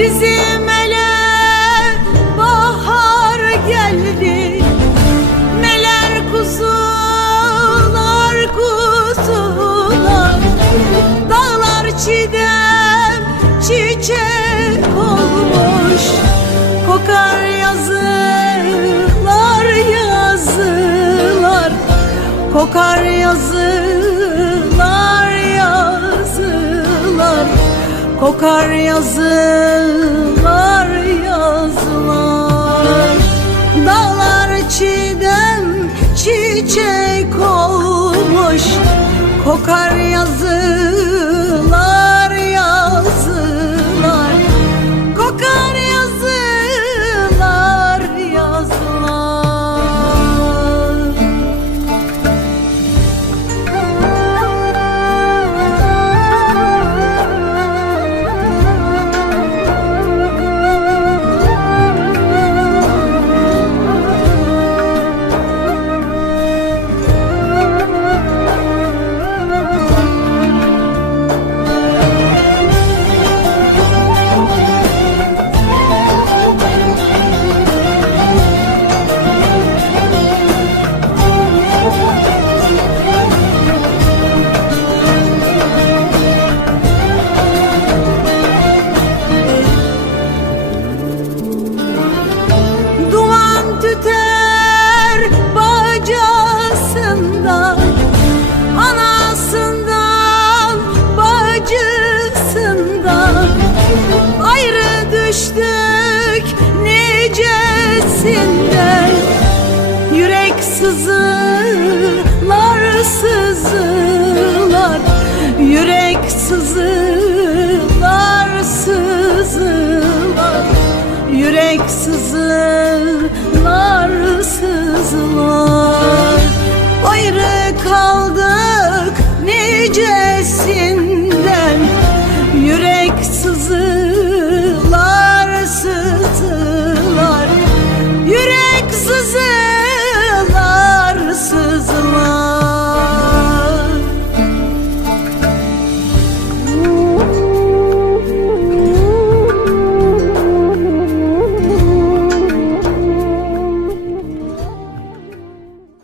Bizim ele bahar geldi. Meler kuzular kuzular. Dağlar çiğdem çiçek olmuş. Kokar yazılar yazılar. Kokar yazılar Kokar yazılar yazılar. Dağlar çiğdem çiçek olmuş. Kokar sızılar sızılar. Yürek sızılar sızılar. Yürek sızılar sızılar. Ayrı kaldı